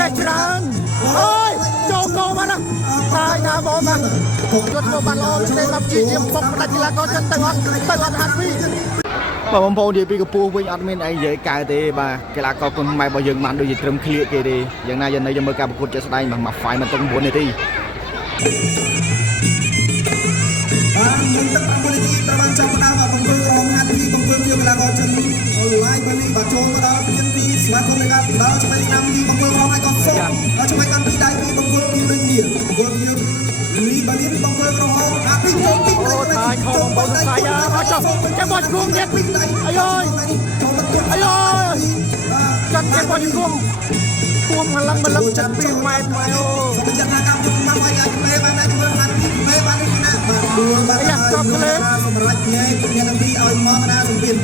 ចេះច្រើនអើយចូលកោមកណាហើយណាបងណាគាត់ធ្វើបានល្អទេមកជាជាពុកផ្ដាច់កីឡាករចិត្តទៅអត់ហាត់ពីបងប្អូននិយាយពីកពស់វិញអត់មានអីនិយាយកើតទេបាទកីឡាករគុណម៉ែរបស់យើងបានដូចជាត្រឹមឃ្លៀកគេទេយ៉ាងណាយ៉ាងណីយើងមើលការប្រកួតជាក់ស្ដែងមកហ្វាយមកទឹក9នាទីមុនទឹក9នាទីប្រហែលចាប់ផ្ដើមបង្គោលក្រហមហាត់ពីបង្គោលជាកីឡាករចិនអូឡាយបលីបាទចូលមកដល់ពីស្វាគមន៍លេខដល់ឆ្វេងស្ដាំពីបង្គោលក្រហមឲ្យក៏សុំឆ្វេងកាន់ពីដៃពីបង្គោលពីវិញនេះបង្គោលពីលីបលីបង្គោលក្រហមហាត់ពីចូលពីដៃហើយខំបងប្អូនស្អាយអត់ចុះចាំបោះគុំទៀតអាយចូលមកអាយចាត់ចាំបោះគុំគួមឡើងមកឡើងចាត់2ម៉ែត្រមកអូសម្រាប់ថាកម្មយកមកឲ្យអាចមេបានតែធ្វើហាត់ពីមេបាននេះណាបាទដួលបាទហើយសម្រាប់ញ៉ែអ្នកនឹងពីឲ្យមកណាសម្ពាន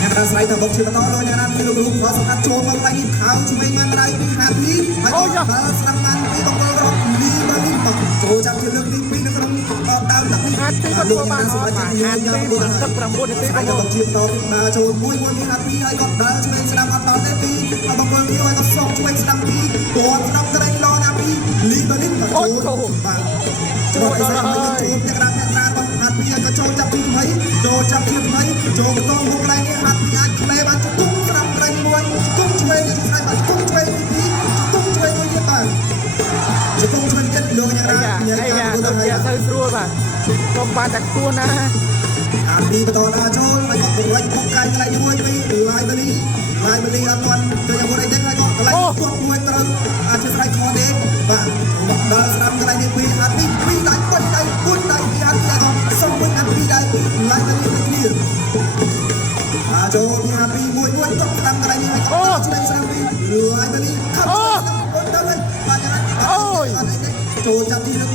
អ្នករាស្រ័យទៅបុកជាបន្តលោកអ្នករាពីលោកគ្រូខសម្រាប់ចូលមកឡើងខៅឆ្វេងមកដៃពីហាត់ពីហើយក៏ស្ដាំបានពីបង្គោលរត់លីបាននេះមកចូលចាប់ជាលើកទី2នៅក្នុងដើមទឹកនេះហាត់ពីក៏ធ្វើបានសម្រាប់ជាហាត់ពីទឹក9នាទីបងប្អូនជាបន្តមកចូលមួយពីហាត់ពីហើយក៏ដើរឆ្វេងស្ដាំអត់ដល់ទេពីបង្គោលពីហើយក៏សុកឆ្វេងស្ដាំពីគាត់ស្ដាំក្រែងឡណាពីលីបាននេះក៏ចូលបាទចូលដល់ហើយចូលអ្នករាបងហាត់ពីក៏ចូលចាប់ទីថ្មីចូលចាប់ទីថ្មីចូលបន្តមុខក្រែងនេះហាត់ពីអាចក្លែបានទុំស្ដាំក្រែងមួយទុំឆ្វេងស្ដាំបាទទុំឆ្វេងទី2ទុំឆ្វេងមួយទៀតបាទជង្គង់ឆ្វេងទៀតលោកអ្នករាញ៉ាំទៅស្រួលបាទកុំបានតែគួរណាអាពីបន្តដល់ចូលហើយក៏បរិយាកាសកន្លែងមួយពីឡាយបលីអត់ទាន់ទៅយ៉ាងមួយទេហើយក៏កន្លែងគាត់មួយត្រូវអាចឆ្ស្រ័យខនទេបាទដល់ស្ដាំកន្លែងនេះពីហាត់ទី2ដៃពុតដៃ4ដៃពីហាត់ទីក៏សុំមួយហាត់2ដៃឡាយបលីដូចគ្នាចូលពីហាត់ទី1ក៏ស្ដាំកន្លែងនេះហើយក៏ឆ្លងស្ដាំពីឡាយបលីខំអូទៅហើយបាទអូយចូលចាប់ទីនឹង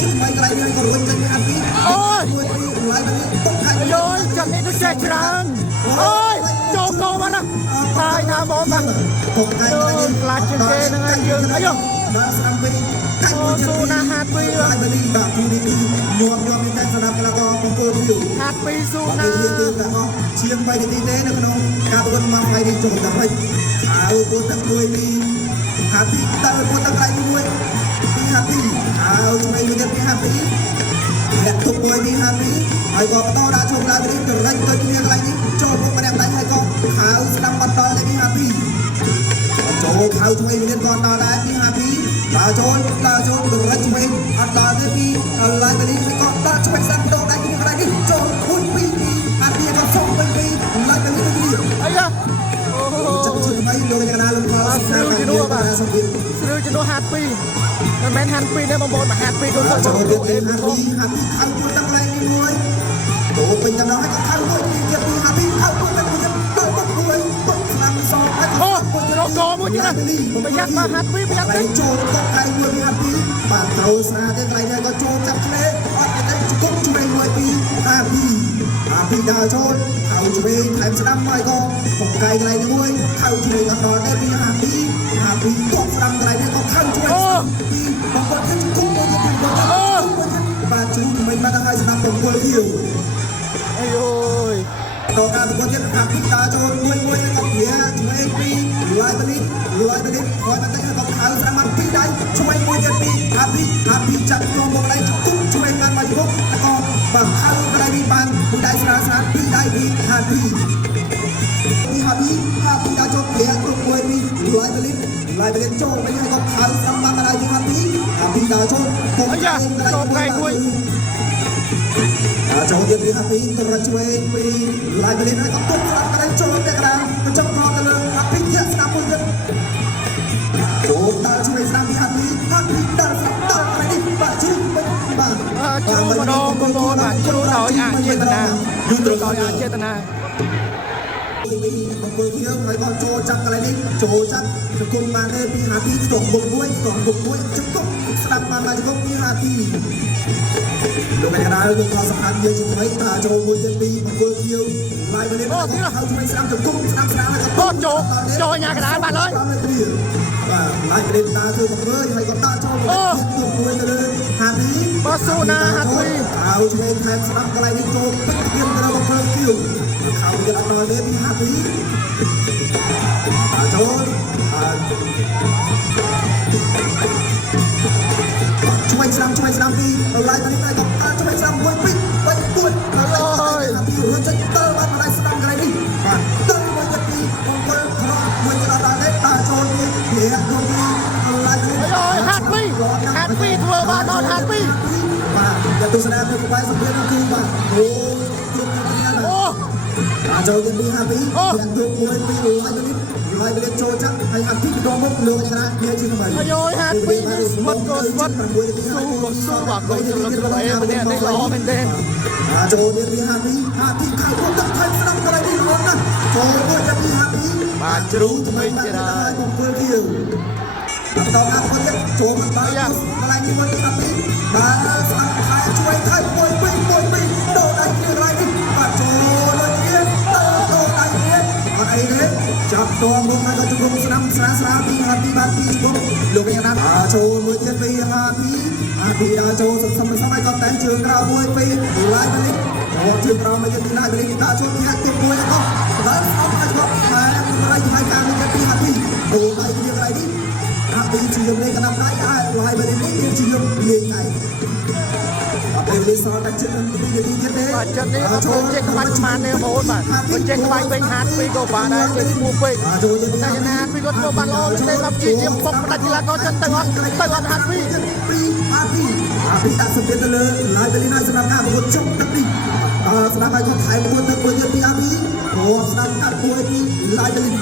ជិះមកកន្លែងនេះក៏រុញចេញពីហាត់ទីមួយពីឡាយបលីទុកហើយយោចាំនេះដូចចេះច្រើនអូយចូលកោមកណាហើយណាបងណាពុកកែនេះខ្លាចជាងគេហ្នឹងហើយយើងអីដល់ស្ដាំពីកាច់មួយស៊ូណាហាត់ពីឡាយបលីបាទពីនេះញោមមានតែស្ដាប់កីឡាករបង្គោលពីហាត់ពីស៊ូណាយើងទៅតែអស់ជាង3នាទីទេនៅក្នុងការប្រកួតមកថ្ងៃនេះចូលដល់ហើយហើយពុតទឹកមួយពីហាត់ពីដល់ពុតទឹកកន្លែងមួយពីហាត់ពីហើយឆ្វេងមួយទៀតពីហាត់ពីអ្នកទុកមួយពីហាត់ពីហើយក៏បន្តដាក់ជុំឡាយបលីទៅរិចទៅគ្នាកន្លែងនេះចូលពុកម្នាក់ដៃហើយក៏ខៅស្ដាំបាត់ដល់ពីហាត់ពីចូលខៅឆ្វេងមួយទៀតក៏ដល់ដែរពីហាត់ពីដល់ចូលទៅរិចឆ្វេងអត់ដល់ទេពីឡាយបលីក៏ដាក់ឆ្វេងស្ដាំដងដៃគ្នាកន្លែងនេះចូល1 2ពីហាត់ពីក៏សុំវិញពីឡាយបលីទៅគ្នាអាយ៉ាអូចាប់ជួយបីលោកអ្នកណាលោកផលស្រូវជំនួសបាទស្រូវជំនួសហាត់ពីមិនមែនហាត់ពីទេបងប្អូនហាត់ពីដូចចូលទៅហាត់ពីខៅមួយទាំងកន្លែងនេះមួយទៅពេញទាំងដល់ហើយក៏ខៅមួយទៀតពីហាត់ពីខៅមួយទាំងទៀតទៅបុកមួយបុកស្ដាំសងហើយអូរកកមួយទៀតណាប្រយ័ត្នមកហាត់ពីប្រយ័ត្នទៅចូលទៅខៅមួយពីហាត់ពីបាទត្រូវស្រាទេកន្លែងនេះក៏ចូលចាប់ឆ្លេអត់ទេជង្គង់ឆ្វេងមួយពីហាត់ពីដើរចូលខៅឆ្វេងថែមស្ដាំហើយក៏បុកកែកន្លែងមួយខៅឆ្វេងអត់ដល់ទេពីហាត់ពីទប់ស្ដាំកន្លែងនេះក៏ខៅឆ្វេងពីបងប្អូនជង្គង់មួយទៀតបាទជ្រូកមិនបានឲ្យស្ដាប់បង្គោលធាវអីអូយដល់ការប្រកួតទៀតហាត់ពីដើរចូលមួយក៏វាឆ្វេងពីឡាយបលីគាត់តែក៏ខៅស្ដាំមកពីដៃឆ្វេងមួយទៀតពីហាត់ពីចាក់ចូលមកដៃជង្គង់ឆ្វេងបានមកជង្គង់ក៏បាទខៅកន្លែងនេះបានមួយដៃស្រាលពីដៃពីហាត់ពីដើរចូលវាទុកមួយពីឡាយបលីចូលវិញហើយក៏ខៅស្ដាំបានដៃពីហាត់ពីដើរចូលពុកកែចូលកែមួយចូលទៀតពីហាត់ពីទៅរកឆ្វេងពីឡាយបលីហើយក៏ទុកស្ដាំកន្លែងចូលតែកណ្ដាលបញ្ចុកមកទៅលើហាត់ពីទៀតស្ដាំមួយទៀតចូលដើរឆ្វេងស្ដាំពីហាត់ពីដើរស្ដាំដល់កន្លែងនេះបាទជ្រុះបាទជ្រុះម្ដងបងប្អូនបាទជ្រុះដោយអចេតនាយូរត្រូវដោយអចេតនាបង្គោលធាវហើយក៏ចូលចាប់កន្លែងនេះចូលចាប់ជង្គង់បានទេពីហាទីខ្ទង់បុកមួយជង្គង់ស្ដាប់បានតែជង្គង់ពីហាទីលោកអ្នកណាលោកខសំខាន់យើងជាថ្មីថាចូលមួយទៀតពីបង្គោលធាវឡាយបលីអូទៀតហើយឆ្វេងស្ដាំជង្គង់ស្ដាំហើយក៏ចូលញ៉ាកណ្ដាលបានហើយបាទឡាយបលីតាធ្វើបង្រើហើយក៏ដាក់ចូលមួយទៅលើហាទីបាទស៊ូណាហាទីហើយឆ្វេងថែមស្ដាំកន្លែងនេះចូលទឹកទៀតទៅបង្គោលធាវខៅទៀតអត់ដល់ទេពីហាទី ទស្សនាទៅក្បែរសម្ភារនោះគឺបាទអូគ្រប់គ្នាណា អូ ចូលទៅពីហាពីទាំងទូមួយពីឡាយបលិតចូលចាក់ហើយហាពីដងមុខលោកចរាគ្នាជាថ្មី អាយហាត់ពីស្មាត់ក៏ស្មាត់ស៊ូក៏ស៊ូបាទក៏ចូលទៅអេម្នាក់នេះល្អមែនទេ ចូលទៅពីហាពីខៅគាត់ទឹកថៃស្ដាប់កន្លែងនេះល្អណាស់ចូលទៅពីហាពី បាទជ្រូកថ្មីជាដែរ បំពេញគៀវដល់អាប់គាត់ចូលមកដល់កន្លែងនេះមកពីហាពីបាទស្ដាប់ថៃជួយថៃមួយដូរដៃគ្នាកន្លែងនេះបាទចូលដូចគ្នាដូរដៃគ្នាអត់អីទេចាប់តងមកហើយក៏ជុំស្ដាំស្រាលពីហាពីបាទពីជុំលោកឯណាចូលមួយទៀតពីហាពីដល់ចូលសំឲ្យគាត់តែងជើងក្រៅមួយពីឡាយទៅនេះអូជើងក្រៅមកទៀតឡាយទៅនេះដាក់ចូលធាក់ទៀតមួយក៏ដល់អត់ឲ្យគាត់តែរៃថៃការនេះពីហាពីអូដៃគ្នាកន្លែងនេះហាពីជាលេខកណ្ដាប់ដៃឲ្យឡាយទៅនេះជាលេខដៃពេលនេះសល់តែចិត្តពីនាទីទៀតទេ បាទចិត្តនេះអត់ធ្វើចេះក្បាច់ស្មានទេបងប្អូនបាទមិនចេះក្បាច់វិញហាត់ពីក៏បានដែរចេះឈ្មោះពេកតែណាហាត់ពីក៏ធ្វើបានល្អទេមកជាជាបុកផ្ដាច់កីឡាករចិត្តទៅអត់ហាត់ពី ពីហាពីដាក់សម្ពាធទៅលើឡាយទៅនេះហើយសម្រាប់ការប្រកួតចុងទឹកនេះស្ដាប់ឲ្យគាត់ថែមមួយទៅមួយទៀតពីហាពីអូស្ដាប់កាត់មួយពីឡាយទៅនេះ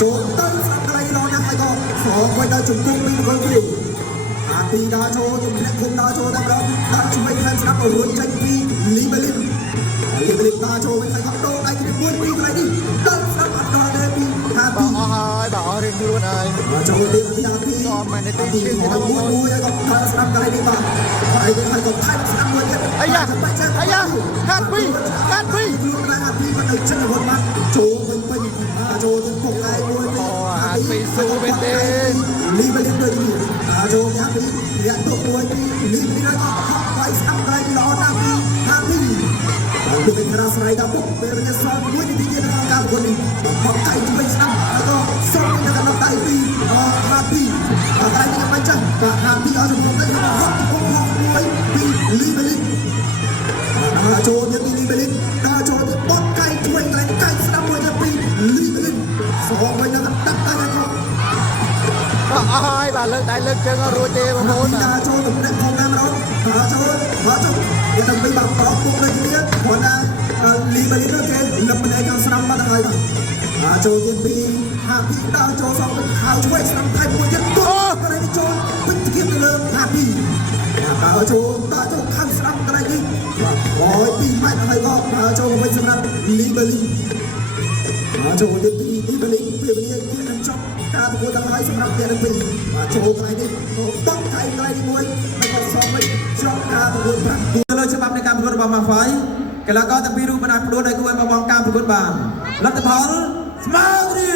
ចូលទៅស្ដាប់កន្លែងនេះល្អណាស់ហើយក៏ស្រោបໄວដល់ជង្គង់ពីប្រកួតពីពីដល់ចូលជំនះគុំដល់ចូលតែម្ដងដល់ជួយខាងស្ដាប់រួចចេញពីលីបេលីនដល់ចូលវិញហើយក៏ដូរដៃគ្នាមួយពីកន្លែងនេះដល់ស្ដាប់អត់ដល់ទេពីហាពី អស់ហើយបាទអស់រៀងខ្លួនហើយ ចូលទៀតពីហាពី ក៏មិនទេឈឺទេបងប្អូន មួយហើយក៏ដល់ស្ដាប់កន្លែងនេះបាទហើយក៏ថែមស្ដាប់មួយទៀត អាយ៉ាហាត់ពីខ្លួនណាហាពីក៏នៅចិត្តរត់មកចូលវិញចូលទៅពុកឯមួយទៀត ហាត់ពីស៊ូមែនទេ លីបេលីនដូចនេះចូលហាពីរយៈទុកមួយពីលីបេលីនក៏ខកໄວស្ដាប់កន្លែងល្អណាស់ពីហាពីលោកឯងរ៉ាស្រ័យដល់ពុកពេលនេះសល់មួយនាទីទៀតក្នុងការប្រកួតនេះមកកៃជួយស្ដាប់ហើយក៏សុំនៅក្នុងដៃពីហាពីកន្លែងនេះមិនចឹងបាទហាពីឲ្យចំពោះទៅហត់ពុកមួយពីលីបេលីនចូលទៀតពីលីបេលីនដល់ចូលទៅបត់កៃជួយកន្លែងកៃស្ដាប់មួយទៀតពីលីបេលីនសងវិញដល់ដាក់តែក៏ អស់ហើយបាទលើកដៃលើកជើងរួចទេបងប្អូន ដល់ចូលទៅអ្នកផងតែម្ដងចូលវាទៅពីបាក់ប្រកពុកដូចគ្នាព្រោះណាលីបេលីនគេលឹមម្នាក់ខាងស្ដាំបាត់ហើយបាទចូលទៀតពីហាពីដល់ចូលសងទៅខៅជួយស្ដាំថៃមួយទៀតអូកន្លែងនេះចូលពេញគៀបទៅលើហាពីដល់ចូលខាងស្ដាំកន្លែងនេះបាទអូយ2ម៉ែត្រហើយក៏ចូលវិញសម្រាប់លីបេលីនចូលទៀតពីលីបេលីនពេលវេលាគេនឹងចប់ការប្រកួតទាំងហើយសម្រាប់អ្នកទាំងពីរបាទចូលកន្លែងនេះបង់កន្លែងនេះមួយហើយក៏សមវិញចប់ការប្រកួតប្រាក់ទៅលើច្បាប់នៃការប្រកួតរបស់ Mafai កីឡាករទាំងពីររូបបានផ្ដួលដោយគួរឲ្យបបងការប្រកួតបានលទ្ធផលស្មើគ្នា